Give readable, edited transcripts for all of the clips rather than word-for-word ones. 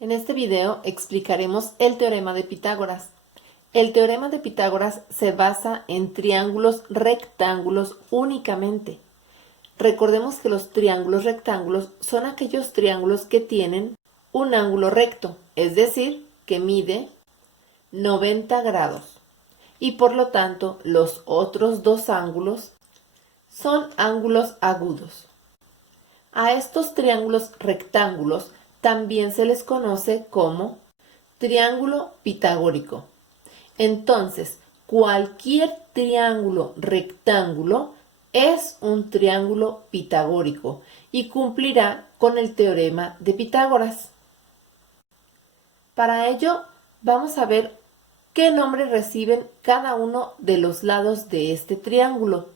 En este video explicaremos el teorema de Pitágoras. El teorema de Pitágoras se basa en triángulos rectángulos únicamente. Recordemos que los triángulos rectángulos son aquellos triángulos que tienen un ángulo recto, es decir, que mide 90 grados. Y por lo tanto, los otros dos ángulos son ángulos agudos. A estos triángulos rectángulos también se les conoce como triángulo pitagórico. Entonces, cualquier triángulo rectángulo es un triángulo pitagórico y cumplirá con el teorema de Pitágoras. Para ello, vamos a ver qué nombre reciben cada uno de los lados de este triángulo.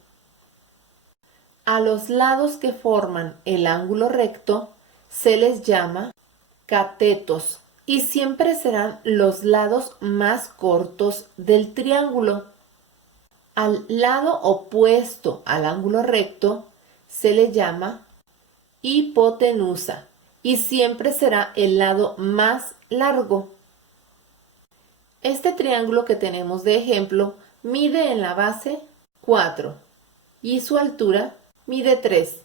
A los lados que forman el ángulo recto se les llama catetos y siempre serán los lados más cortos del triángulo. Al lado opuesto al ángulo recto se le llama hipotenusa y siempre será el lado más largo. Este triángulo que tenemos de ejemplo mide en la base 4 y su altura mide 3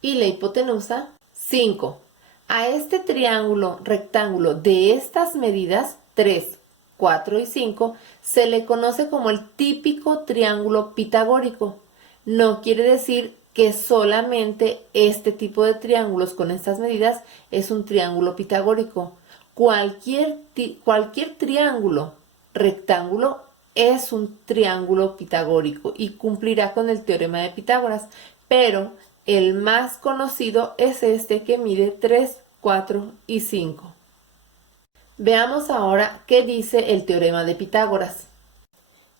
y la hipotenusa 5. A este triángulo rectángulo de estas medidas 3, 4 y 5 se le conoce como el típico triángulo pitagórico. No quiere decir que solamente este tipo de triángulos con estas medidas es un triángulo pitagórico. Cualquier triángulo rectángulo es un triángulo pitagórico y cumplirá con el teorema de Pitágoras, pero el más conocido es este que mide 3, 4 y 5. Veamos ahora qué dice el teorema de Pitágoras.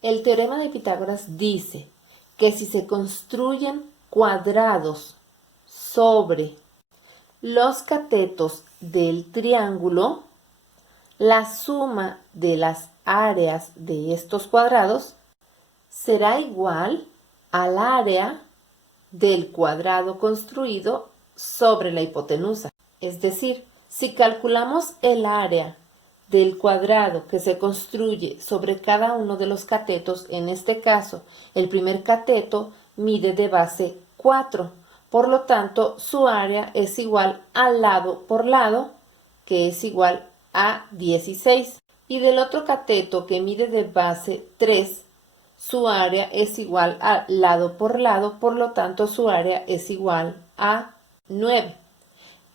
El teorema de Pitágoras dice que si se construyen cuadrados sobre los catetos del triángulo, la suma de las áreas de estos cuadrados será igual al área del cuadrado construido sobre la hipotenusa. Es decir, si calculamos el área del cuadrado que se construye sobre cada uno de los catetos, en este caso, el primer cateto mide de base 4. Por lo tanto, su área es igual al lado por lado, que es igual a 16. Y del otro cateto que mide de base 3, su área es igual a lado, por lo tanto su área es igual a 9.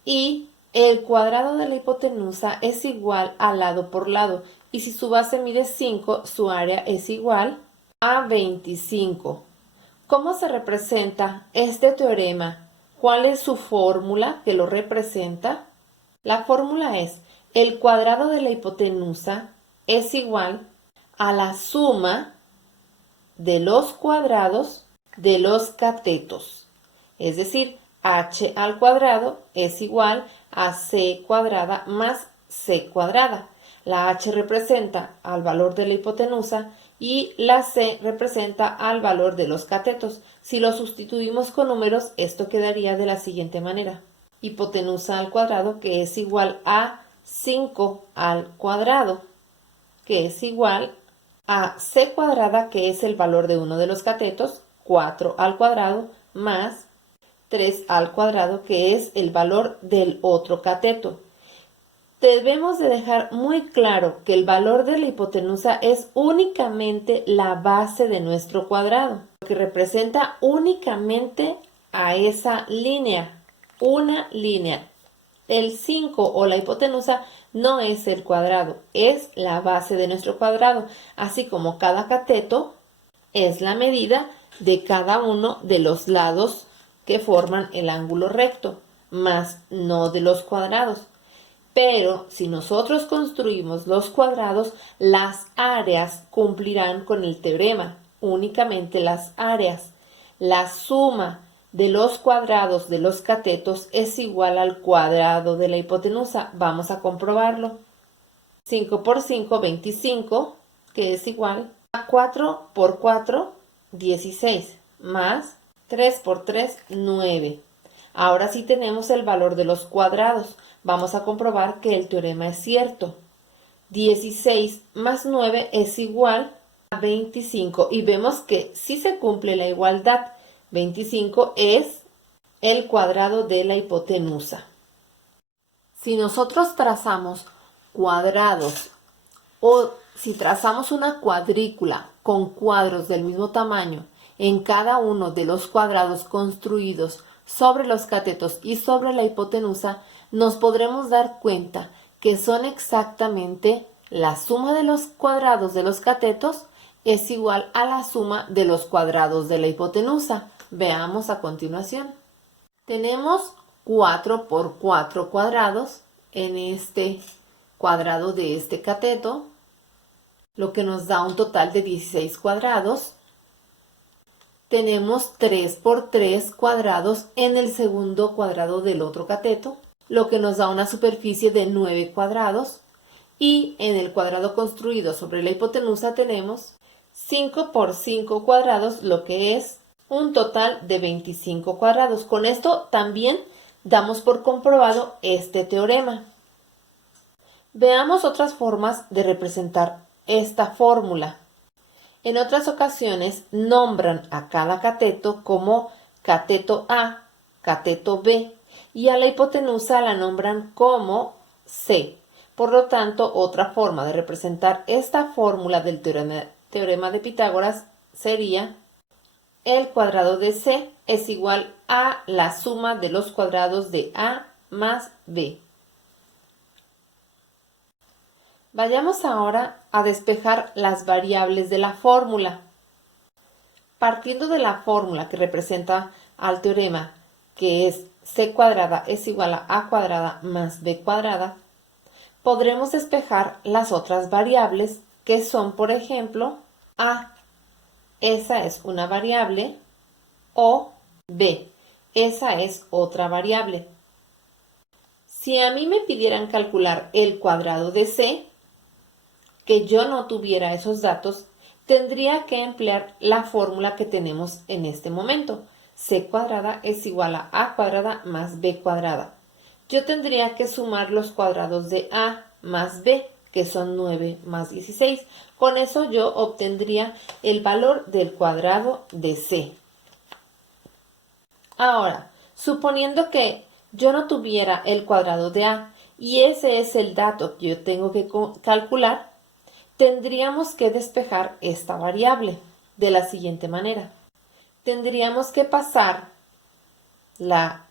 Y el cuadrado de la hipotenusa es igual a lado por lado. Y si su base mide 5, su área es igual a 25. ¿Cómo se representa este teorema? ¿Cuál es su fórmula que lo representa? La fórmula es: el cuadrado de la hipotenusa es igual a la suma de los cuadrados de los catetos. Es decir, h al cuadrado es igual a c cuadrada más c cuadrada. La h representa al valor de la hipotenusa y la c representa al valor de los catetos. Si lo sustituimos con números, esto quedaría de la siguiente manera: hipotenusa al cuadrado, que es igual a 5 al cuadrado, que es igual a c cuadrada, que es el valor de uno de los catetos, 4 al cuadrado, más 3 al cuadrado, que es el valor del otro cateto. Debemos de dejar muy claro que el valor de la hipotenusa es únicamente la base de nuestro cuadrado, que representa únicamente a esa línea, una línea. El 5 o la hipotenusa no es el cuadrado, es la base de nuestro cuadrado, así como cada cateto es la medida de cada uno de los lados que forman el ángulo recto, más no de los cuadrados. Pero si nosotros construimos los cuadrados, las áreas cumplirán con el teorema, únicamente las áreas. La suma de los cuadrados de los catetos es igual al cuadrado de la hipotenusa. Vamos a comprobarlo. 5 por 5, 25, que es igual a 4 por 4, 16, más 3 por 3, 9. Ahora sí tenemos el valor de los cuadrados. Vamos a comprobar que el teorema es cierto. 16 más 9 es igual a 25 y vemos que sí se cumple la igualdad. 25 es el cuadrado de la hipotenusa. Si nosotros trazamos cuadrados o si trazamos una cuadrícula con cuadros del mismo tamaño en cada uno de los cuadrados construidos sobre los catetos y sobre la hipotenusa, nos podremos dar cuenta que son exactamente la suma de los cuadrados de los catetos es igual a la suma de los cuadrados de la hipotenusa. Veamos a continuación. Tenemos 4 por 4 cuadrados en este cuadrado de este cateto, lo que nos da un total de 16 cuadrados. Tenemos 3 por 3 cuadrados en el segundo cuadrado del otro cateto, lo que nos da una superficie de 9 cuadrados. Y en el cuadrado construido sobre la hipotenusa tenemos 5 por 5 cuadrados, lo que es un total de 25 cuadrados. Con esto también damos por comprobado este teorema. Veamos otras formas de representar esta fórmula. En otras ocasiones nombran a cada cateto como cateto A, cateto B y a la hipotenusa la nombran como C. Por lo tanto, otra forma de representar esta fórmula del teorema de Pitágoras sería el cuadrado de C es igual a la suma de los cuadrados de A más B. Vayamos ahora a despejar las variables de la fórmula. Partiendo de la fórmula que representa al teorema, que es C cuadrada es igual a A cuadrada más B cuadrada, podremos despejar las otras variables que son, por ejemplo, A. Esa es una variable. O B. Esa es otra variable. Si a mí me pidieran calcular el cuadrado de C, que yo no tuviera esos datos, tendría que emplear la fórmula que tenemos en este momento. C cuadrada es igual a A cuadrada más B cuadrada. Yo tendría que sumar los cuadrados de A más B, que son 9 más 16. Con eso yo obtendría el valor del cuadrado de C. Ahora, suponiendo que yo no tuviera el cuadrado de A y ese es el dato que yo tengo que calcular, tendríamos que despejar esta variable de la siguiente manera. Tendríamos que pasar la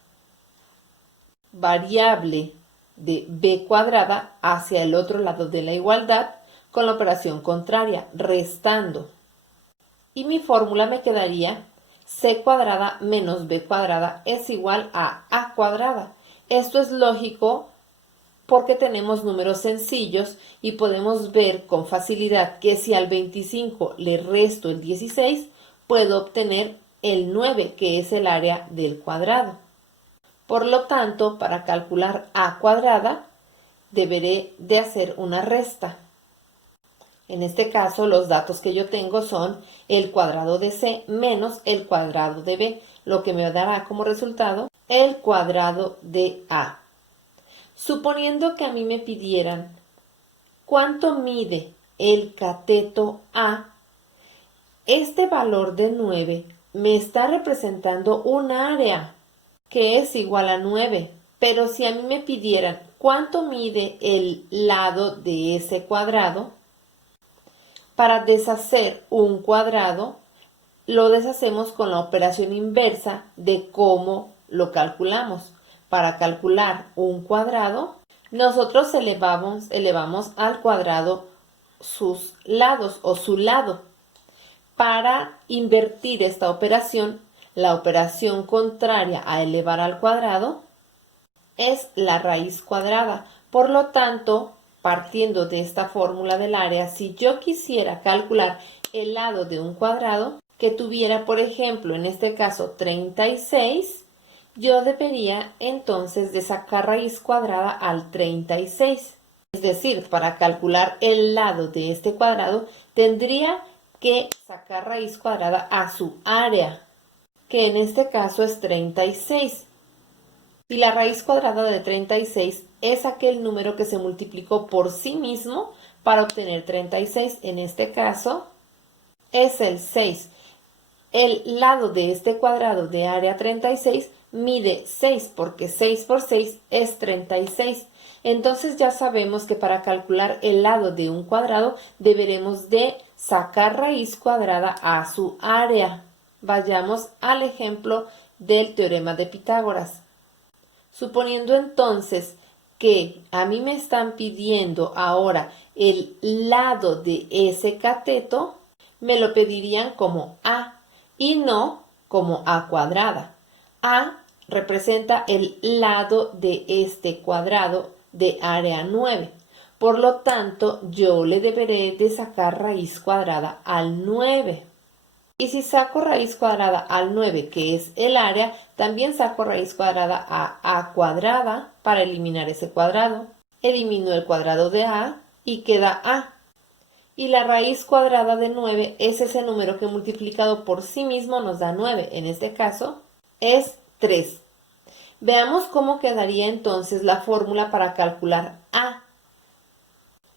variable de b cuadrada hacia el otro lado de la igualdad con la operación contraria, restando. Y mi fórmula me quedaría c cuadrada menos b cuadrada es igual a a cuadrada. Esto es lógico porque tenemos números sencillos y podemos ver con facilidad que si al 25 le resto el 16, puedo obtener el 9, que es el área del cuadrado. Por lo tanto, para calcular a cuadrada, deberé de hacer una resta. En este caso, los datos que yo tengo son el cuadrado de c menos el cuadrado de b, lo que me dará como resultado el cuadrado de a. Suponiendo que a mí me pidieran cuánto mide el cateto A, este valor de 9 me está representando un área que es igual a 9. Pero si a mí me pidieran cuánto mide el lado de ese cuadrado, para deshacer un cuadrado, lo deshacemos con la operación inversa de cómo lo calculamos. Para calcular un cuadrado, nosotros elevamos al cuadrado sus lados o su lado. Para invertir esta operación, la operación contraria a elevar al cuadrado es la raíz cuadrada. Por lo tanto, partiendo de esta fórmula del área, si yo quisiera calcular el lado de un cuadrado que tuviera, por ejemplo, en este caso 36, yo debería entonces de sacar raíz cuadrada al 36. Es decir, para calcular el lado de este cuadrado, tendría que sacar raíz cuadrada a su área, que en este caso es 36. Y la raíz cuadrada de 36 es aquel número que se multiplicó por sí mismo para obtener 36. En este caso es el 6. El lado de este cuadrado de área 36 mide 6 porque 6 por 6 es 36. Entonces ya sabemos que para calcular el lado de un cuadrado deberemos de sacar raíz cuadrada a su área. Vayamos al ejemplo del teorema de Pitágoras. Suponiendo entonces que a mí me están pidiendo ahora el lado de ese cateto, me lo pedirían como A y no como A cuadrada. A representa el lado de este cuadrado de área 9. Por lo tanto, yo le deberé de sacar raíz cuadrada al 9. Y si saco raíz cuadrada al 9, que es el área, también saco raíz cuadrada a cuadrada para eliminar ese cuadrado. Elimino el cuadrado de A y queda A. Y la raíz cuadrada de 9 es ese número que multiplicado por sí mismo nos da 9. En este caso es 3. Veamos cómo quedaría entonces la fórmula para calcular A.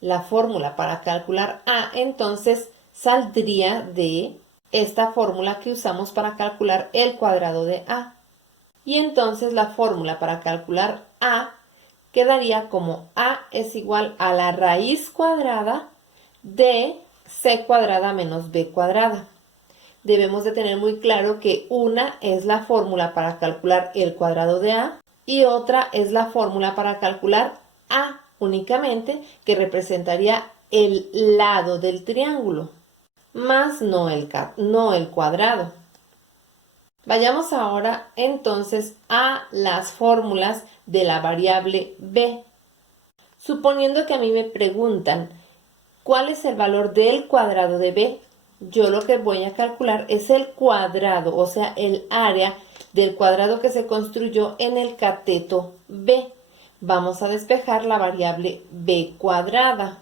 La fórmula para calcular A entonces saldría de esta fórmula que usamos para calcular el cuadrado de A. Y entonces la fórmula para calcular A quedaría como A es igual a la raíz cuadrada de C cuadrada menos B cuadrada. Debemos de tener muy claro que una es la fórmula para calcular el cuadrado de A y otra es la fórmula para calcular A únicamente, que representaría el lado del triángulo, más no el cuadrado. Vayamos ahora entonces a las fórmulas de la variable b. Suponiendo que a mí me preguntan ¿cuál es el valor del cuadrado de b? Yo lo que voy a calcular es el cuadrado, o sea, el área del cuadrado que se construyó en el cateto b. Vamos a despejar la variable b cuadrada,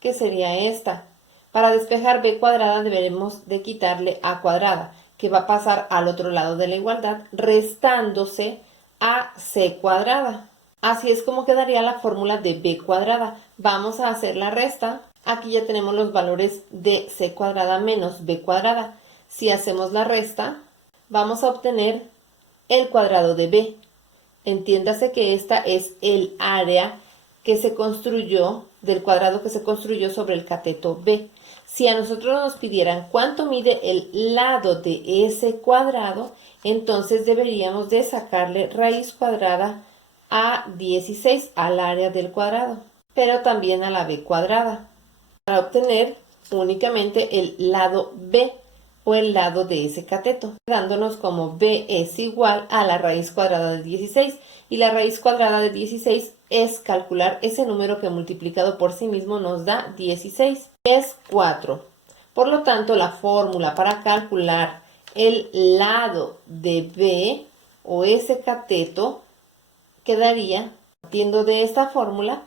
que sería esta. Para despejar b cuadrada deberemos de quitarle a cuadrada, que va a pasar al otro lado de la igualdad, restándose a c cuadrada. Así es como quedaría la fórmula de b cuadrada. Vamos a hacer la resta. Aquí ya tenemos los valores de c cuadrada menos b cuadrada. Si hacemos la resta, vamos a obtener el cuadrado de b. Entiéndase que esta es el área que se construyó, del cuadrado que se construyó sobre el cateto b. Si a nosotros nos pidieran cuánto mide el lado de ese cuadrado, entonces deberíamos de sacarle raíz cuadrada a 16 al área del cuadrado, pero también a la b cuadrada, para obtener únicamente el lado b o el lado de ese cateto, dándonos como b es igual a la raíz cuadrada de 16, y la raíz cuadrada de 16 es calcular ese número que multiplicado por sí mismo nos da 16, es 4. Por lo tanto, la fórmula para calcular el lado de b o ese cateto quedaría, partiendo de esta fórmula,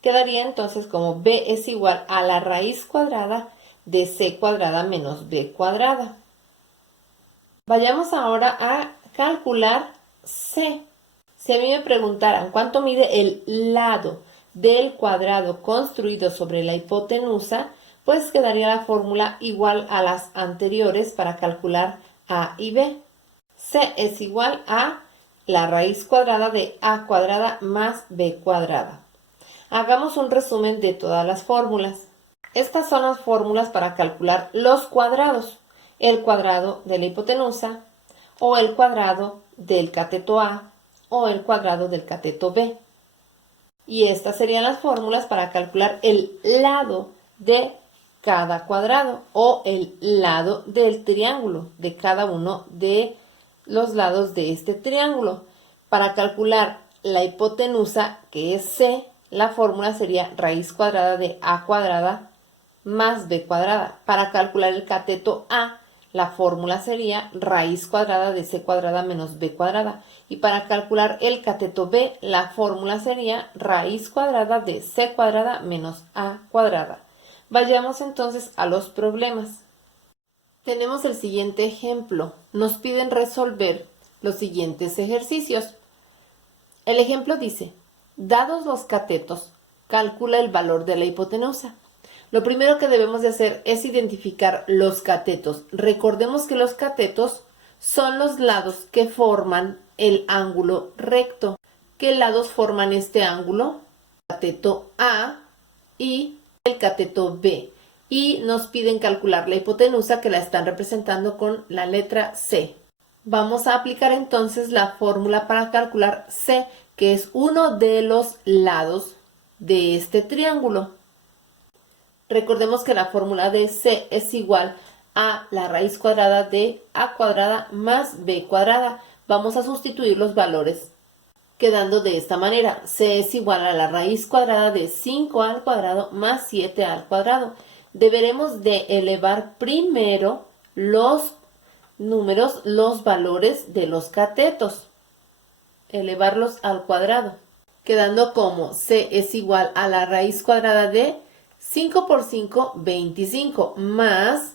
quedaría entonces como b es igual a la raíz cuadrada de c cuadrada menos b cuadrada. Vayamos ahora a calcular c. Si a mí me preguntaran cuánto mide el lado del cuadrado construido sobre la hipotenusa, pues quedaría la fórmula igual a las anteriores para calcular a y b. C es igual a la raíz cuadrada de a cuadrada más b cuadrada. Hagamos un resumen de todas las fórmulas. Estas son las fórmulas para calcular los cuadrados. El cuadrado de la hipotenusa, o el cuadrado del cateto A, o el cuadrado del cateto B. Y estas serían las fórmulas para calcular el lado de cada cuadrado o el lado del triángulo, de cada uno de los lados de este triángulo. Para calcular la hipotenusa, que es C, la fórmula sería raíz cuadrada de a cuadrada más b cuadrada. Para calcular el cateto A, la fórmula sería raíz cuadrada de c cuadrada menos b cuadrada. Y para calcular el cateto B, la fórmula sería raíz cuadrada de c cuadrada menos a cuadrada. Vayamos entonces a los problemas. Tenemos el siguiente ejemplo. Nos piden resolver los siguientes ejercicios. El ejemplo dice, dados los catetos, calcula el valor de la hipotenusa. Lo primero que debemos de hacer es identificar los catetos. Recordemos que los catetos son los lados que forman el ángulo recto. ¿Qué lados forman este ángulo? El cateto A y el cateto B. Y nos piden calcular la hipotenusa, que la están representando con la letra C. Vamos a aplicar entonces la fórmula para calcular C, que es uno de los lados de este triángulo. Recordemos que la fórmula de C es igual a la raíz cuadrada de A cuadrada más B cuadrada. Vamos a sustituir los valores, quedando de esta manera. C es igual a la raíz cuadrada de 5 al cuadrado más 7 al cuadrado. Deberemos de elevar primero los números, los valores de los catetos. Elevarlos al cuadrado, quedando como C es igual a la raíz cuadrada de 5 por 5, 25, más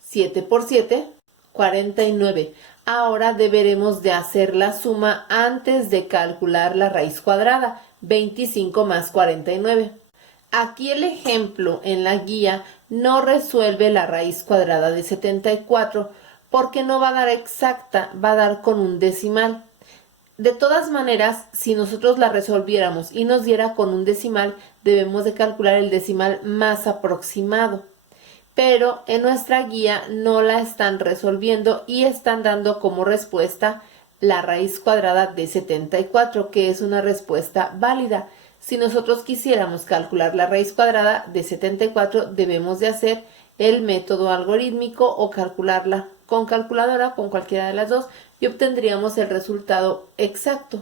7 por 7, 49. Ahora deberemos de hacer la suma antes de calcular la raíz cuadrada, 25 más 49. Aquí el ejemplo en la guía no resuelve la raíz cuadrada de 74 porque no va a dar exacta, va a dar con un decimal. De todas maneras, si nosotros la resolviéramos y nos diera con un decimal, debemos de calcular el decimal más aproximado. Pero en nuestra guía no la están resolviendo y están dando como respuesta la raíz cuadrada de 74, que es una respuesta válida. Si nosotros quisiéramos calcular la raíz cuadrada de 74, debemos de hacer el método algorítmico o calcularla con calculadora, con cualquiera de las dos, y obtendríamos el resultado exacto.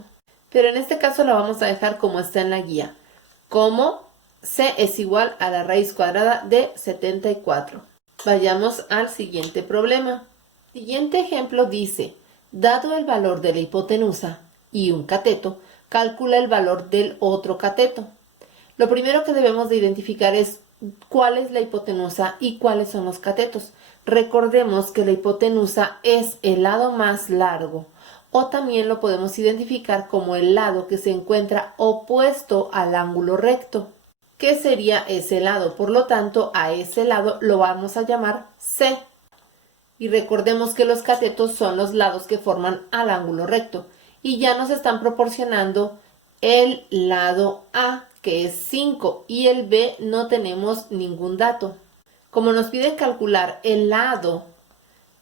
Pero en este caso lo vamos a dejar como está en la guía, como C es igual a la raíz cuadrada de 74. Vayamos al siguiente problema. El siguiente ejemplo dice, dado el valor de la hipotenusa y un cateto, calcula el valor del otro cateto. Lo primero que debemos de identificar es cuál es la hipotenusa y cuáles son los catetos. Recordemos que la hipotenusa es el lado más largo, o también lo podemos identificar como el lado que se encuentra opuesto al ángulo recto. ¿Qué sería ese lado? Por lo tanto, a ese lado lo vamos a llamar C. Y recordemos que los catetos son los lados que forman al ángulo recto. Y ya nos están proporcionando el lado A, que es 5, y el B no tenemos ningún dato. Como nos pide calcular el lado,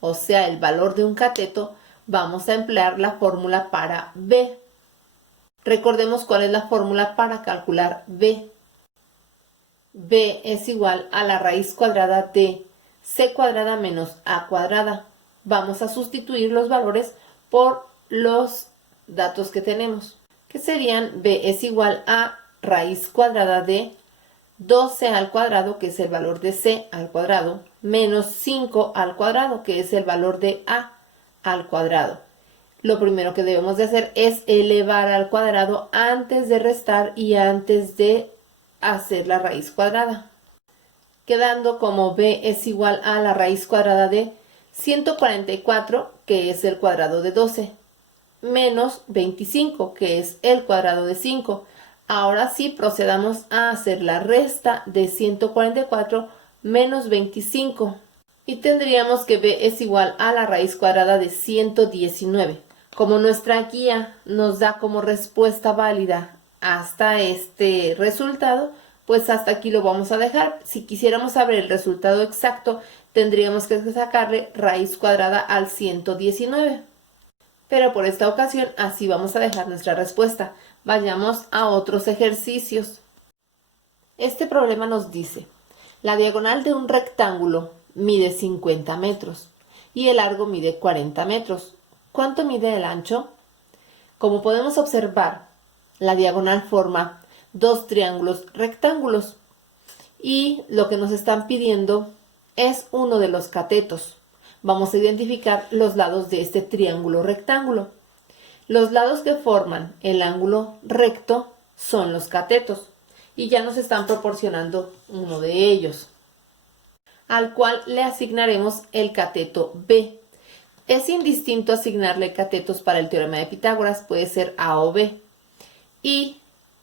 o sea, el valor de un cateto, vamos a emplear la fórmula para B. Recordemos cuál es la fórmula para calcular B. B es igual a la raíz cuadrada de C cuadrada menos A cuadrada. Vamos a sustituir los valores por los datos que tenemos, que serían B es igual a raíz cuadrada de 12 al cuadrado, que es el valor de C al cuadrado, menos 5 al cuadrado, que es el valor de A al cuadrado. Lo primero que debemos de hacer es elevar al cuadrado antes de restar y antes de hacer la raíz cuadrada, quedando como B es igual a la raíz cuadrada de 144, que es el cuadrado de 12, menos 25, que es el cuadrado de 5. Ahora sí procedamos a hacer la resta de 144 menos 25 y tendríamos que B es igual a la raíz cuadrada de 119. Como nuestra guía nos da como respuesta válida hasta este resultado, pues hasta aquí lo vamos a dejar. Si quisiéramos saber el resultado exacto, tendríamos que sacarle raíz cuadrada al 119. Pero por esta ocasión así vamos a dejar nuestra respuesta. Vayamos a otros ejercicios. Este problema nos dice, la diagonal de un rectángulo mide 50 metros y el largo mide 40 metros. ¿Cuánto mide el ancho? Como podemos observar, la diagonal forma dos triángulos rectángulos y lo que nos están pidiendo es uno de los catetos. Vamos a identificar los lados de este triángulo rectángulo. Los lados que forman el ángulo recto son los catetos y ya nos están proporcionando uno de ellos, al cual le asignaremos el cateto B. Es indistinto asignarle catetos para el teorema de Pitágoras, puede ser A o B. y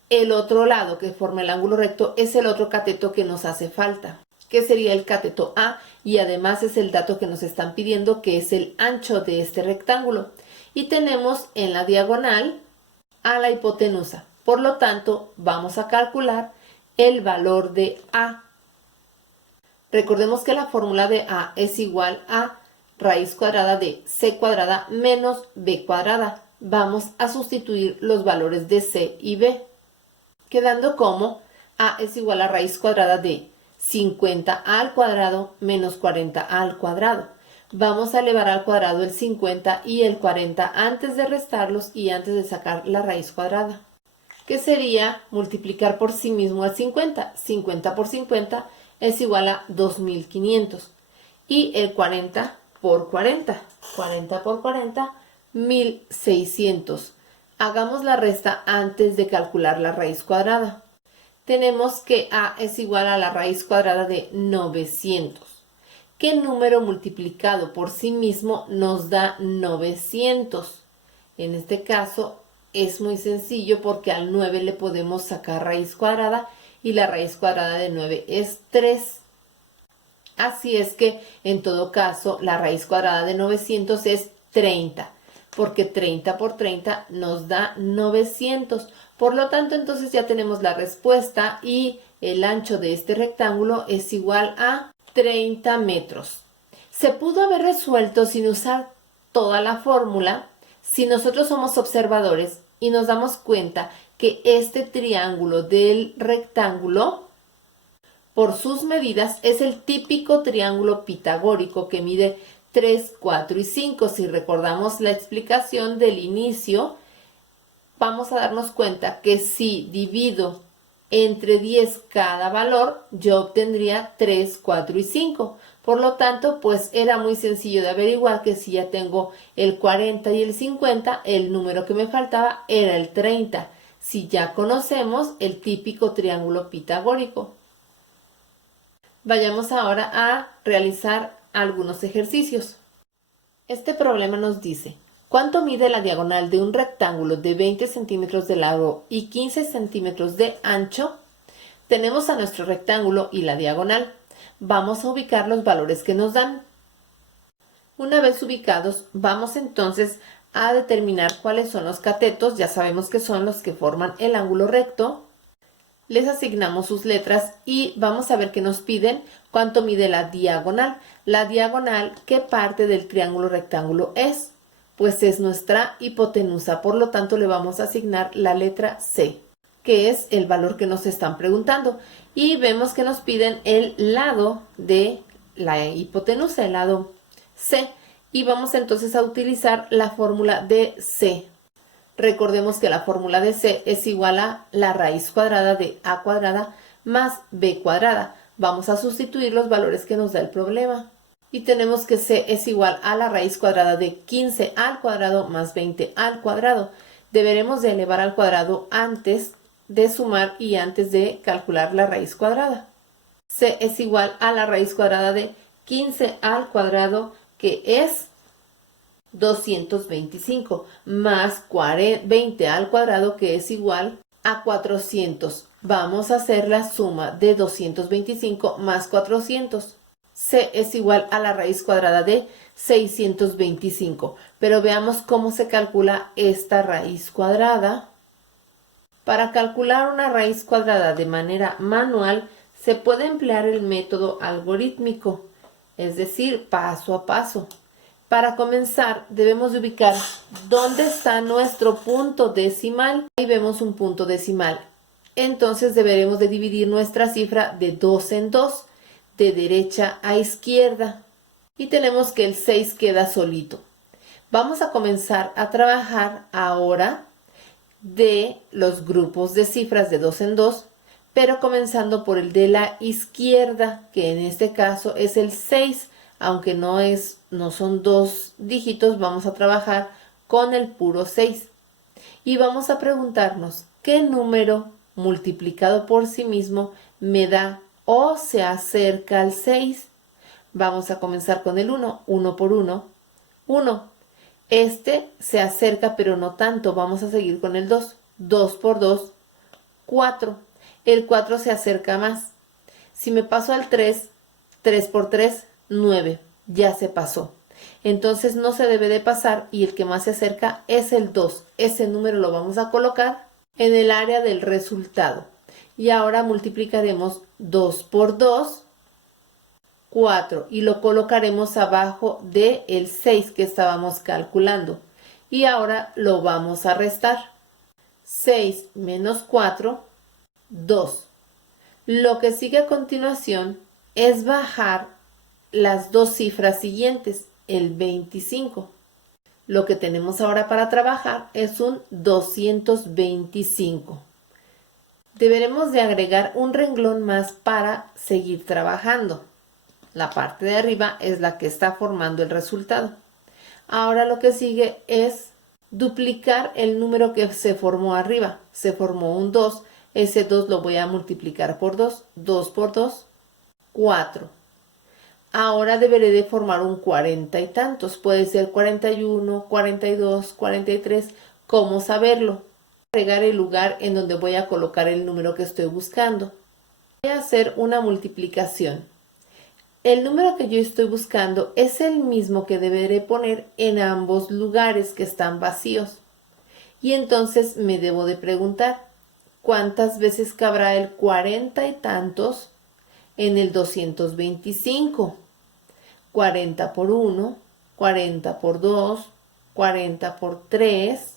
el otro lado que forma el ángulo recto es el otro cateto que nos hace falta, que sería el cateto A, y además es el dato que nos están pidiendo, que es el ancho de este rectángulo. Y tenemos en la diagonal a la hipotenusa. Por lo tanto, vamos a calcular el valor de A. Recordemos que la fórmula de A es igual a raíz cuadrada de C cuadrada menos B cuadrada. Vamos a sustituir los valores de C y B, quedando como A es igual a raíz cuadrada de 50 al cuadrado menos 40 al cuadrado. Vamos a elevar al cuadrado el 50 y el 40 antes de restarlos y antes de sacar la raíz cuadrada, que sería multiplicar por sí mismo al 50. 50 por 50 es igual a 2500. Y el 40 por 40. 40 por 40, 1600. Hagamos la resta antes de calcular la raíz cuadrada. Tenemos que A es igual a la raíz cuadrada de 900. ¿Qué número multiplicado por sí mismo nos da 900? En este caso es muy sencillo porque al 9 le podemos sacar raíz cuadrada y la raíz cuadrada de 9 es 3. Así es que en todo caso la raíz cuadrada de 900 es 30, porque 30 por 30 nos da 900. Por lo tanto, entonces ya tenemos la respuesta y el ancho de este rectángulo es igual a 30 metros. Se pudo haber resuelto sin usar toda la fórmula si nosotros somos observadores y nos damos cuenta que este triángulo del rectángulo, por sus medidas, es el típico triángulo pitagórico que mide 3, 4 y 5. Si recordamos la explicación del inicio, vamos a darnos cuenta que si divido entre 10 cada valor, yo obtendría 3, 4 y 5. Por lo tanto, pues era muy sencillo de averiguar que si ya tengo el 40 y el 50, el número que me faltaba era el 30. Si ya conocemos el típico triángulo pitagórico. Vayamos ahora a realizar algunos ejercicios. Este problema nos dice: ¿cuánto mide la diagonal de un rectángulo de 20 centímetros de largo y 15 centímetros de ancho? Tenemos a nuestro rectángulo y la diagonal. Vamos a ubicar los valores que nos dan. Una vez ubicados, vamos entonces a determinar cuáles son los catetos. Ya sabemos que son los que forman el ángulo recto. Les asignamos sus letras y vamos a ver que nos piden cuánto mide la diagonal. La diagonal, ¿qué parte del triángulo rectángulo es? Pues es nuestra hipotenusa, por lo tanto le vamos a asignar la letra C, que es el valor que nos están preguntando. Y vemos que nos piden el lado de la hipotenusa, el lado C. Y vamos entonces a utilizar la fórmula de C. Recordemos que la fórmula de C es igual a la raíz cuadrada de A cuadrada más B cuadrada. Vamos a sustituir los valores que nos da el problema. Y tenemos que C es igual a la raíz cuadrada de 15 al cuadrado más 20 al cuadrado. Deberemos de elevar al cuadrado antes de sumar y antes de calcular la raíz cuadrada. C es igual a la raíz cuadrada de 15 al cuadrado, que es 225, más 20 al cuadrado, que es igual a 400. Vamos a hacer la suma de 225 más 400. C es igual a la raíz cuadrada de 625. Pero veamos cómo se calcula esta raíz cuadrada. Para calcular una raíz cuadrada de manera manual, se puede emplear el método algorítmico, es decir, paso a paso. Para comenzar, debemos de ubicar dónde está nuestro punto decimal. Ahí vemos un punto decimal. Entonces deberemos de dividir nuestra cifra de 2 en 2, de derecha a izquierda. Y tenemos que el 6 queda solito. Vamos a comenzar a trabajar ahora de los grupos de cifras de 2 en 2, pero comenzando por el de la izquierda, que en este caso es el 6. Aunque no son 2 dígitos, vamos a trabajar con el puro 6. Y vamos a preguntarnos, ¿qué número multiplicado por sí mismo me da o se acerca al 6? Vamos a comenzar con el 1. 1 por 1, 1. Este se acerca, pero no tanto. Vamos a seguir con el 2. 2 por 2, 4. El 4 se acerca más. Si me paso al 3, 3 por 3, 9. Ya se pasó. Entonces no se debe de pasar y el que más se acerca es el 2. Ese número lo vamos a colocar en el área del resultado. Y ahora multiplicaremos 2 por 2, 4. Y lo colocaremos abajo del 6 que estábamos calculando. Y ahora lo vamos a restar. 6 menos 4, 2. Lo que sigue a continuación es bajar las dos cifras siguientes, el 25. Lo que tenemos ahora para trabajar es un 225. Deberemos de agregar un renglón más para seguir trabajando. La parte de arriba es la que está formando el resultado. Ahora lo que sigue es duplicar el número que se formó arriba. Se formó un 2. Ese 2 lo voy a multiplicar por 2. 2 por 2, 4. Ahora deberé de formar un 40 y tantos. Puede ser 41, 42, 43. ¿Cómo saberlo? Agregar el lugar en donde voy a colocar el número que estoy buscando. Voy a hacer una multiplicación. El número que yo estoy buscando es el mismo que deberé poner en ambos lugares que están vacíos. Y entonces me debo de preguntar, ¿cuántas veces cabrá el 40 y tantos en el 225? 40 por 1, 40 por 2, 40 por 3,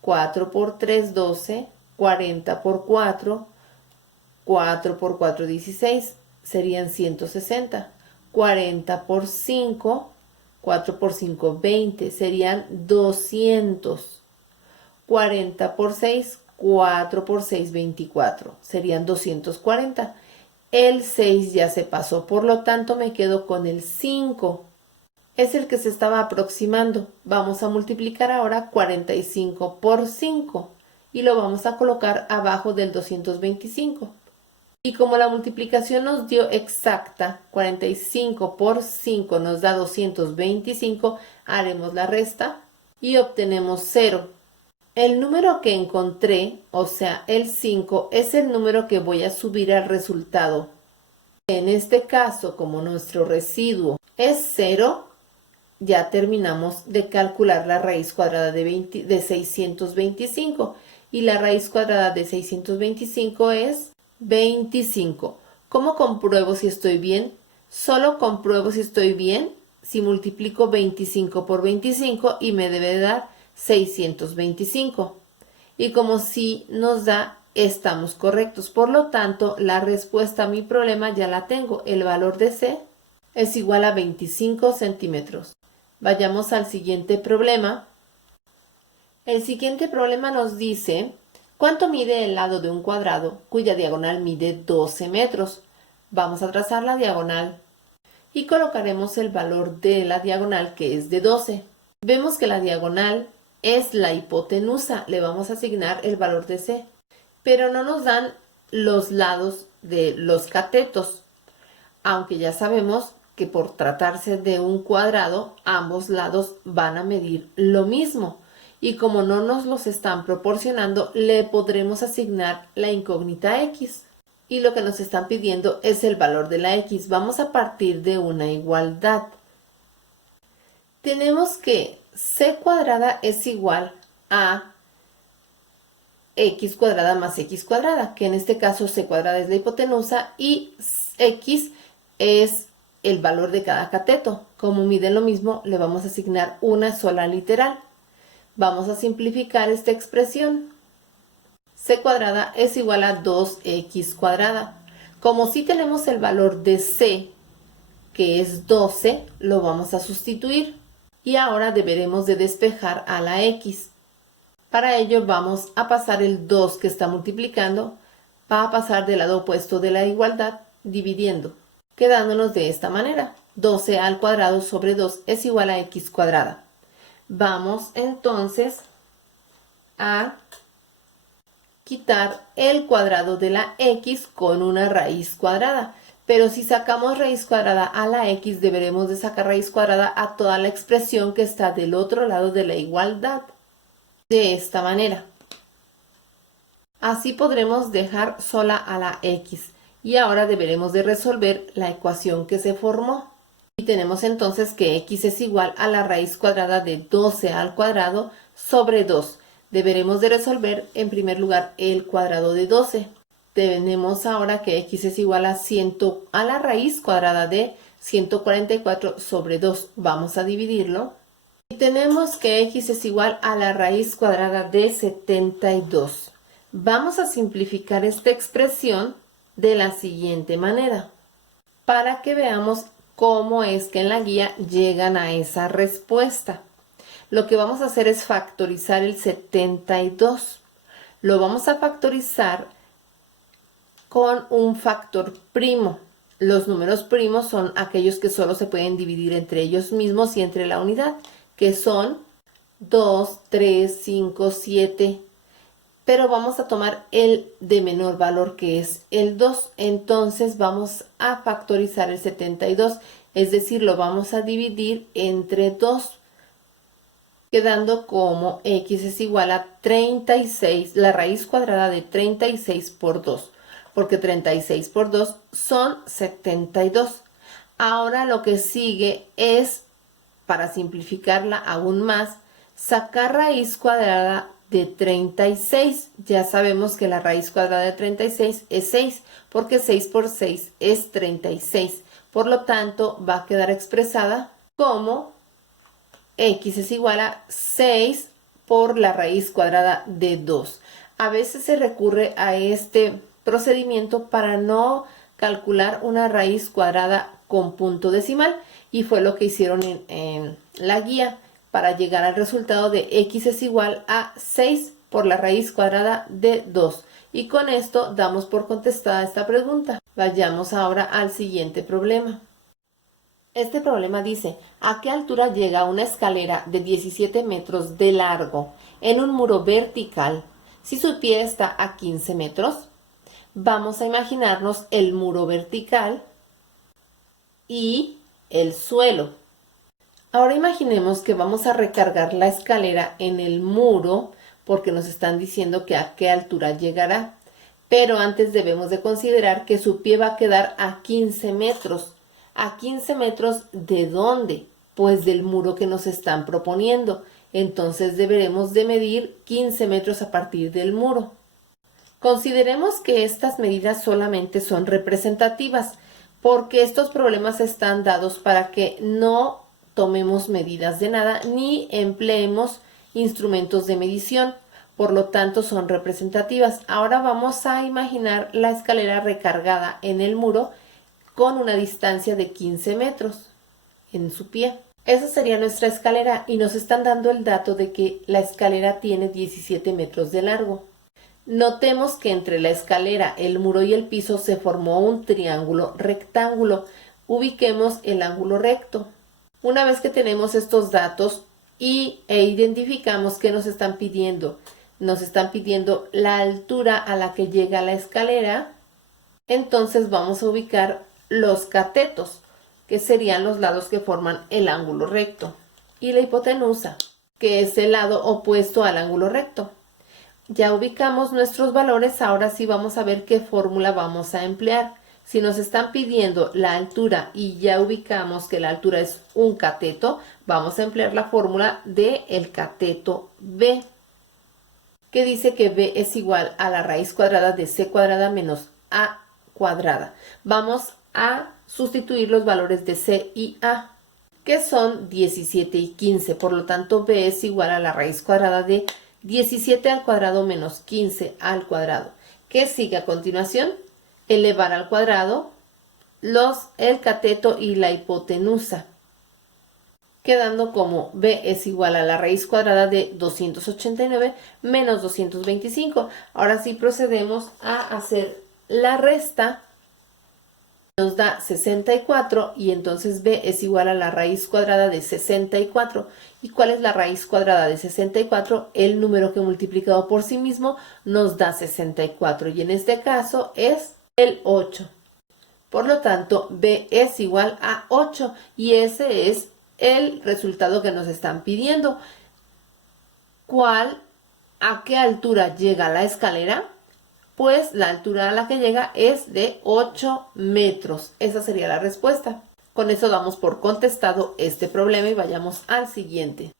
4 por 3, 12, 40 por 4, 4 por 4, 16, serían 160. 40 por 5, 4 por 5, 20, serían 200. 40 por 6, 4 por 6, 24, serían 240. El 6 ya se pasó, por lo tanto me quedo con el 5. Es el que se estaba aproximando. Vamos a multiplicar ahora 45 por 5 y lo vamos a colocar abajo del 225. Y como la multiplicación nos dio exacta, 45 por 5 nos da 225, haremos la resta y obtenemos 0. El número que encontré, o sea, el 5, es el número que voy a subir al resultado. En este caso, como nuestro residuo es 0, ya terminamos de calcular la raíz cuadrada de 625. Y la raíz cuadrada de 625 es 25. ¿Cómo compruebo si estoy bien? Solo compruebo si estoy bien si multiplico 25 por 25 y me debe dar 625. Y como si nos da, estamos correctos. Por lo tanto, la respuesta a mi problema ya la tengo. El valor de C es igual a 25 centímetros. Vayamos al siguiente problema. El siguiente problema nos dice, ¿cuánto mide el lado de un cuadrado cuya diagonal mide 12 metros? Vamos a trazar la diagonal y colocaremos el valor de la diagonal, que es de 12. Vemos que la diagonal es la hipotenusa, le vamos a asignar el valor de C, pero no nos dan los lados de los catetos, aunque ya sabemos que por tratarse de un cuadrado, ambos lados van a medir lo mismo. Y como no nos los están proporcionando, le podremos asignar la incógnita X. Y lo que nos están pidiendo es el valor de la X. Vamos a partir de una igualdad. Tenemos que C cuadrada es igual a X cuadrada más X cuadrada, que en este caso C cuadrada es la hipotenusa y X es el valor de cada cateto. Como miden lo mismo, le vamos a asignar una sola literal. Vamos a simplificar esta expresión. C cuadrada es igual a 2X cuadrada. Como si tenemos el valor de C, que es 12, lo vamos a sustituir. Y ahora deberemos de despejar a la X. Para ello vamos a pasar el 2 que está multiplicando, va a pasar del lado opuesto de la igualdad, dividiendo, quedándonos de esta manera. 12 al cuadrado sobre 2 es igual a X cuadrada. Vamos entonces a quitar el cuadrado de la X con una raíz cuadrada. Pero si sacamos raíz cuadrada a la X, deberemos de sacar raíz cuadrada a toda la expresión que está del otro lado de la igualdad. De esta manera. Así podremos dejar sola a la x. Y ahora deberemos de resolver la ecuación que se formó. Y tenemos entonces que x es igual a la raíz cuadrada de 12 al cuadrado sobre 2. Deberemos de resolver en primer lugar el cuadrado de 12. Tenemos ahora que x es igual a la raíz cuadrada de 144 sobre 2. Vamos a dividirlo. Y tenemos que x es igual a la raíz cuadrada de 72. Vamos a simplificar esta expresión de la siguiente manera, para que veamos cómo es que en la guía llegan a esa respuesta. Lo que vamos a hacer es factorizar el 72. Lo vamos a factorizar con un factor primo. Los números primos son aquellos que solo se pueden dividir entre ellos mismos y entre la unidad, que son 2, 3, 5, 7. Pero vamos a tomar el de menor valor, que es el 2. Entonces vamos a factorizar el 72, es decir, lo vamos a dividir entre 2, quedando como x es igual a 36, la raíz cuadrada de 36 por 2, porque 36 por 2 son 72. Ahora lo que sigue es, para simplificarla aún más, sacar raíz cuadrada de 36. Ya sabemos que la raíz cuadrada de 36 es 6, porque 6 por 6 es 36. Por lo tanto, va a quedar expresada como x es igual a 6 por la raíz cuadrada de 2. A veces se recurre a este procedimiento para no calcular una raíz cuadrada con punto decimal, y fue lo que hicieron en la guía, para llegar al resultado de x es igual a 6 por la raíz cuadrada de 2. Y con esto damos por contestada esta pregunta. Vayamos ahora al siguiente problema. Este problema dice, ¿a qué altura llega una escalera de 17 metros de largo en un muro vertical si su pie está a 15 metros? Vamos a imaginarnos el muro vertical y el suelo. Ahora imaginemos que vamos a recargar la escalera en el muro, porque nos están diciendo que a qué altura llegará. Pero antes debemos de considerar que su pie va a quedar a 15 metros. ¿A 15 metros de dónde? Pues del muro que nos están proponiendo. Entonces deberemos de medir 15 metros a partir del muro. Consideremos que estas medidas solamente son representativas, porque estos problemas están dados para que no tomemos medidas de nada ni empleemos instrumentos de medición. Por lo tanto, son representativas. Ahora vamos a imaginar la escalera recargada en el muro con una distancia de 15 metros en su pie. Esa sería nuestra escalera y nos están dando el dato de que la escalera tiene 17 metros de largo. Notemos que entre la escalera, el muro y el piso se formó un triángulo rectángulo. Ubiquemos el ángulo recto. Una vez que tenemos estos datos e identificamos qué nos están pidiendo la altura a la que llega la escalera, entonces vamos a ubicar los catetos, que serían los lados que forman el ángulo recto, y la hipotenusa, que es el lado opuesto al ángulo recto. Ya ubicamos nuestros valores, ahora sí vamos a ver qué fórmula vamos a emplear. Si nos están pidiendo la altura y ya ubicamos que la altura es un cateto, vamos a emplear la fórmula del cateto B, que dice que B es igual a la raíz cuadrada de C cuadrada menos A cuadrada. Vamos a sustituir los valores de C y A, que son 17 y 15. Por lo tanto, B es igual a la raíz cuadrada de 17 al cuadrado menos 15 al cuadrado. ¿Qué sigue a continuación? Elevar al cuadrado el cateto y la hipotenusa, quedando como B es igual a la raíz cuadrada de 289 menos 225. Ahora sí procedemos a hacer la resta. Nos da 64 y entonces B es igual a la raíz cuadrada de 64. ¿Y cuál es la raíz cuadrada de 64? El número que multiplicado por sí mismo nos da 64 y en este caso es el 8. Por lo tanto, B es igual a 8 y ese es el resultado que nos están pidiendo. ¿A qué altura llega la escalera? Pues la altura a la que llega es de 8 metros. Esa sería la respuesta. Con eso damos por contestado este problema y vayamos al siguiente.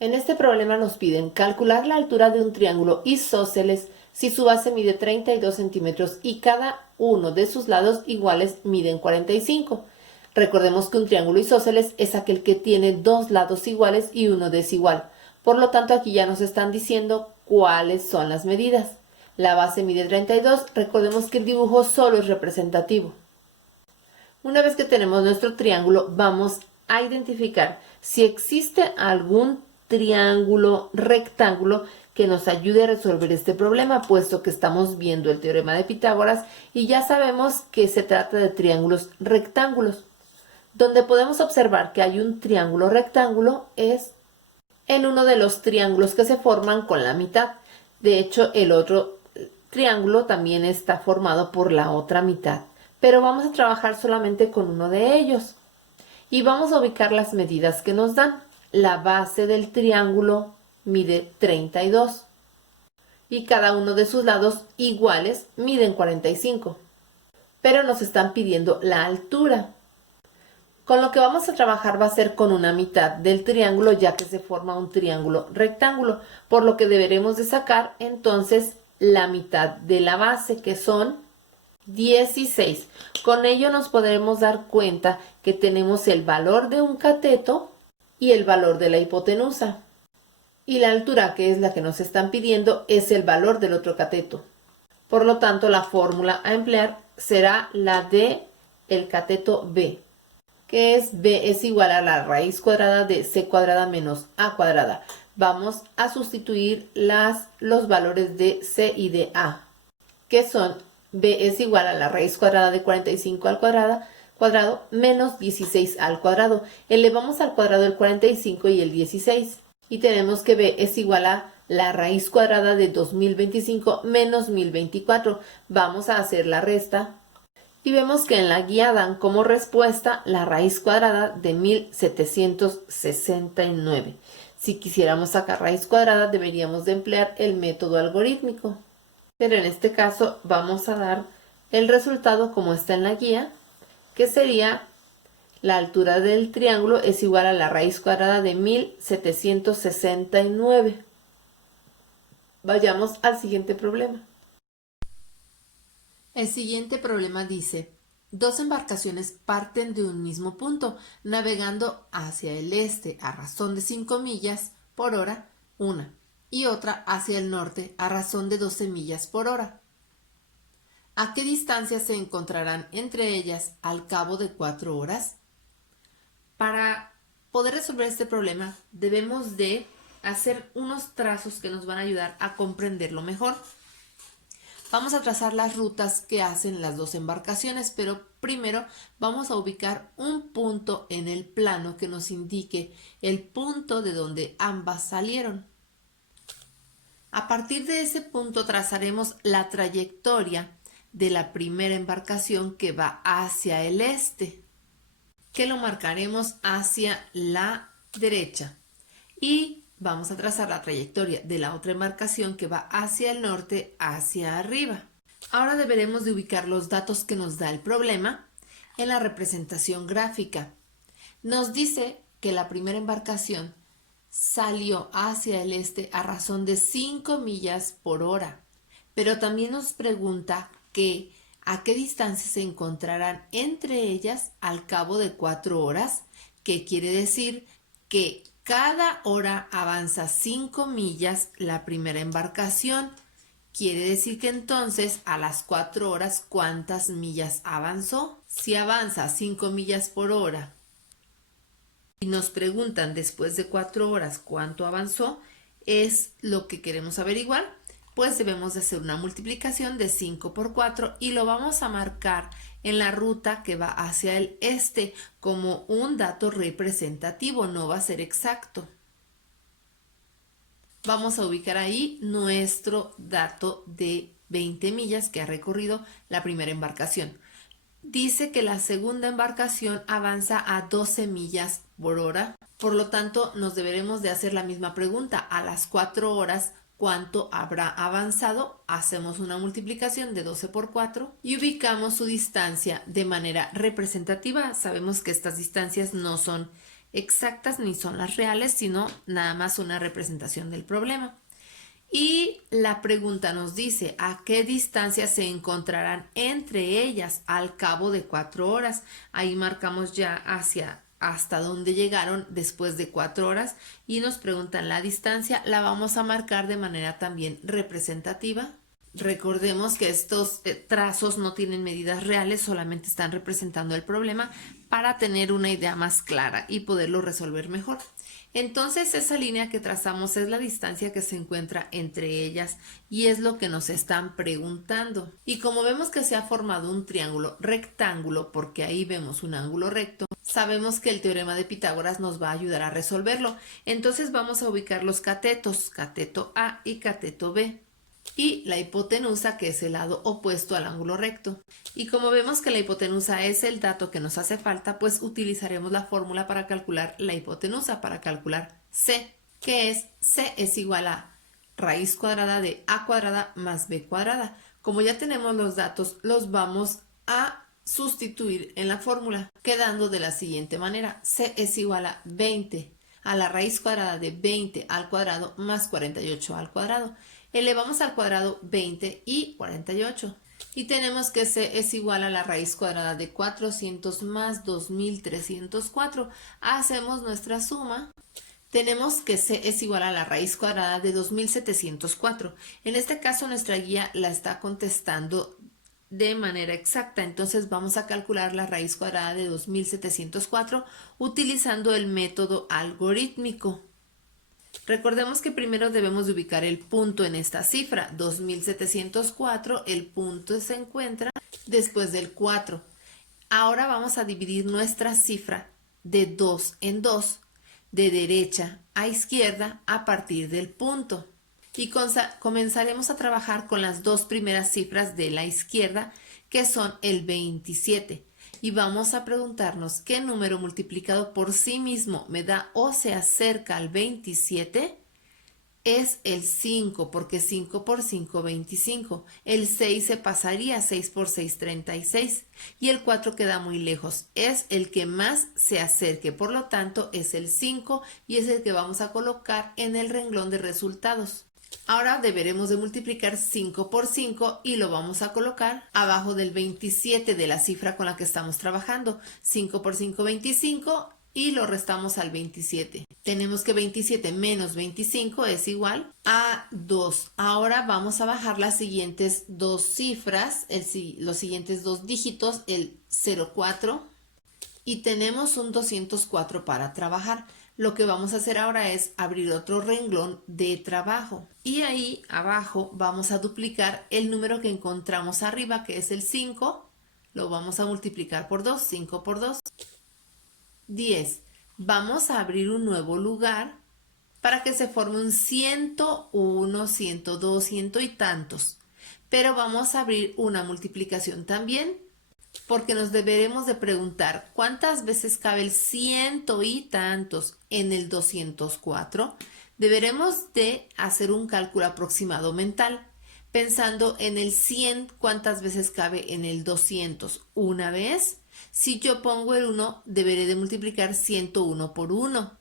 En este problema nos piden calcular la altura de un triángulo isósceles si su base mide 32 centímetros y cada uno de sus lados iguales miden 45. Recordemos que un triángulo isósceles es aquel que tiene dos lados iguales y uno desigual. Por lo tanto, aquí ya nos están diciendo cuáles son las medidas. La base mide 32, recordemos que el dibujo solo es representativo. Una vez que tenemos nuestro triángulo, vamos a identificar si existe algún triángulo rectángulo que nos ayude a resolver este problema, puesto que estamos viendo el teorema de Pitágoras y ya sabemos que se trata de triángulos rectángulos. Donde podemos observar que hay un triángulo rectángulo es en uno de los triángulos que se forman con la mitad. De hecho, el otro triángulo también está formado por la otra mitad, pero vamos a trabajar solamente con uno de ellos. Y vamos a ubicar las medidas que nos dan. La base del triángulo mide 32 y cada uno de sus lados iguales miden 45. Pero nos están pidiendo la altura. Con lo que vamos a trabajar va a ser con una mitad del triángulo, ya que se forma un triángulo rectángulo, por lo que deberemos de sacar entonces la mitad de la base, que son 16. Con ello nos podremos dar cuenta que tenemos el valor de un cateto y el valor de la hipotenusa. Y la altura, que es la que nos están pidiendo, es el valor del otro cateto. Por lo tanto, la fórmula a emplear será la de el cateto B, que es B es igual a la raíz cuadrada de C cuadrada menos A cuadrada. Vamos a sustituir los valores de C y de A, que son B es igual a la raíz cuadrada de 45 al cuadrado menos 16 al cuadrado. Elevamos al cuadrado el 45 y el 16. Y tenemos que B es igual a la raíz cuadrada de 2025 menos 1024. Vamos a hacer la resta. Y vemos que en la guía dan como respuesta la raíz cuadrada de 1769. Si quisiéramos sacar raíz cuadrada, deberíamos de emplear el método algorítmico. Pero en este caso vamos a dar el resultado como está en la guía, que sería la altura del triángulo es igual a la raíz cuadrada de 1769. Vayamos al siguiente problema. El siguiente problema dice: dos embarcaciones parten de un mismo punto, navegando hacia el este a razón de 5 millas por hora, una, y otra hacia el norte a razón de 12 millas por hora. ¿A qué distancia se encontrarán entre ellas al cabo de 4 horas? Para poder resolver este problema, debemos de hacer unos trazos que nos van a ayudar a comprenderlo mejor. Vamos a trazar las rutas que hacen las dos embarcaciones, pero primero vamos a ubicar un punto en el plano que nos indique el punto de donde ambas salieron. A partir de ese punto trazaremos la trayectoria de la primera embarcación que va hacia el este, que lo marcaremos hacia la derecha, y vamos a trazar la trayectoria de la otra embarcación que va hacia el norte, hacia arriba. Ahora deberemos de ubicar los datos que nos da el problema en la representación gráfica. Nos dice que la primera embarcación salió hacia el este a razón de 5 millas por hora, pero también nos pregunta que a qué distancia se encontrarán entre ellas al cabo de 4 horas, que quiere decir que cada hora avanza 5 millas la primera embarcación. Quiere decir que entonces a las 4 horas, ¿cuántas millas avanzó? Si avanza 5 millas por hora y nos preguntan después de 4 horas cuánto avanzó, es lo que queremos averiguar, pues debemos de hacer una multiplicación de 5 por 4 y lo vamos a marcar en la ruta que va hacia el este como un dato representativo, no va a ser exacto. Vamos a ubicar ahí nuestro dato de 20 millas que ha recorrido la primera embarcación. Dice que la segunda embarcación avanza a 12 millas por hora, por lo tanto nos deberemos de hacer la misma pregunta: a las 4 horas, cuánto habrá avanzado. Hacemos una multiplicación de 12 por 4 y ubicamos su distancia de manera representativa. Sabemos que estas distancias no son exactas ni son las reales, sino nada más una representación del problema. Y la pregunta nos dice, ¿a qué distancia se encontrarán entre ellas al cabo de 4 horas? Ahí marcamos ya hasta dónde llegaron después de 4 horas y nos preguntan la distancia. La vamos a marcar de manera también representativa. Recordemos que estos trazos no tienen medidas reales, solamente están representando el problema para tener una idea más clara y poderlo resolver mejor. Entonces esa línea que trazamos es la distancia que se encuentra entre ellas y es lo que nos están preguntando. Y como vemos que se ha formado un triángulo rectángulo, porque ahí vemos un ángulo recto, sabemos que el teorema de Pitágoras nos va a ayudar a resolverlo. Entonces vamos a ubicar los catetos, cateto A y cateto B. Y la hipotenusa, que es el lado opuesto al ángulo recto. Y como vemos que la hipotenusa es el dato que nos hace falta, pues utilizaremos la fórmula para calcular la hipotenusa, para calcular C, que es C es igual a raíz cuadrada de A cuadrada más B cuadrada. Como ya tenemos los datos, los vamos a sustituir en la fórmula, quedando de la siguiente manera. C es igual a 20 a la raíz cuadrada de 20 al cuadrado más 48 al cuadrado. Elevamos al cuadrado 20 y 48. Y tenemos que C es igual a la raíz cuadrada de 400 más 2304. Hacemos nuestra suma. Tenemos que C es igual a la raíz cuadrada de 2704. En este caso nuestra guía la está contestando de manera exacta, entonces vamos a calcular la raíz cuadrada de 2704 utilizando el método algorítmico. Recordemos que primero debemos de ubicar el punto en esta cifra, 2704, el punto se encuentra después del 4. Ahora vamos a dividir nuestra cifra de 2 en 2, de derecha a izquierda a partir del punto. Y comenzaremos a trabajar con las dos primeras cifras de la izquierda, que son el 27. Y vamos a preguntarnos qué número multiplicado por sí mismo me da o se acerca al 27. Es el 5, porque 5 por 5, 25. El 6 se pasaría, 6 por 6, 36. Y el 4 queda muy lejos. Es el que más se acerque, por lo tanto es el 5 y es el que vamos a colocar en el renglón de resultados. Ahora deberemos de multiplicar 5 por 5 y lo vamos a colocar abajo del 27 de la cifra con la que estamos trabajando. 5 por 5, 25 y lo restamos al 27. Tenemos que 27 menos 25 es igual a 2. Ahora vamos a bajar las siguientes dos cifras, los siguientes dos dígitos, el 04 y tenemos un 204 para trabajar. Lo que vamos a hacer ahora es abrir otro renglón de trabajo y ahí abajo vamos a duplicar el número que encontramos arriba, que es el 5, lo vamos a multiplicar por 2, 5 por 2, 10. Vamos a abrir un nuevo lugar para que se forme un 101, 102, ciento y tantos, pero vamos a abrir una multiplicación también, porque nos deberemos de preguntar cuántas veces cabe el ciento y tantos en el 204. Deberemos de hacer un cálculo aproximado mental, pensando en el 100, cuántas veces cabe en el 200. Una vez, si yo pongo el 1, deberé de multiplicar 101 por 1.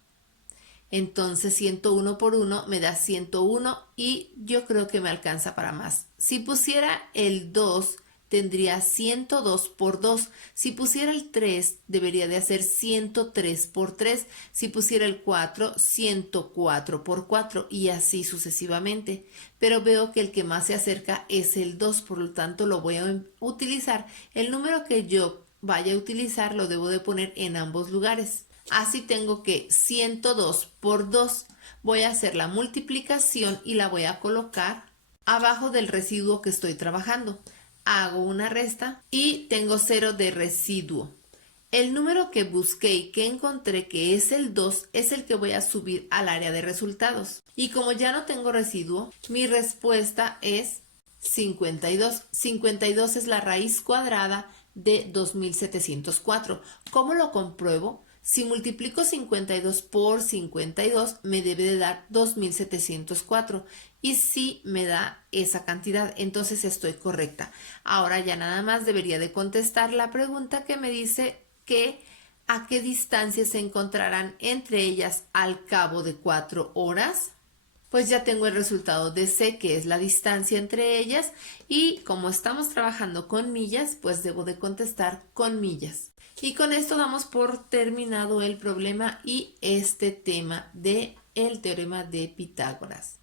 Entonces 101 por 1 me da 101 y yo creo que me alcanza para más. Si pusiera el 2, tendría 102 por 2. Si pusiera el 3, debería de hacer 103 por 3. Si pusiera el 4, 104 por 4 y así sucesivamente. Pero veo que el que más se acerca es el 2, por lo tanto lo voy a utilizar. El número que yo vaya a utilizar lo debo de poner en ambos lugares. Así tengo que 102 por 2. Voy a hacer la multiplicación y la voy a colocar abajo del residuo que estoy trabajando. Hago una resta y tengo 0 de residuo. El número que busqué y que encontré, que es el 2, es el que voy a subir al área de resultados. Y como ya no tengo residuo, mi respuesta es 52. 52 es la raíz cuadrada de 2704. ¿Cómo lo compruebo? Si multiplico 52 por 52, me debe de dar 2704. Y sí me da esa cantidad, entonces estoy correcta. Ahora ya nada más debería de contestar la pregunta que me dice que a qué distancia se encontrarán entre ellas al cabo de 4 horas. Pues ya tengo el resultado de C, que es la distancia entre ellas, y como estamos trabajando con millas, pues debo de contestar con millas. Y con esto damos por terminado el problema y este tema de el teorema de Pitágoras.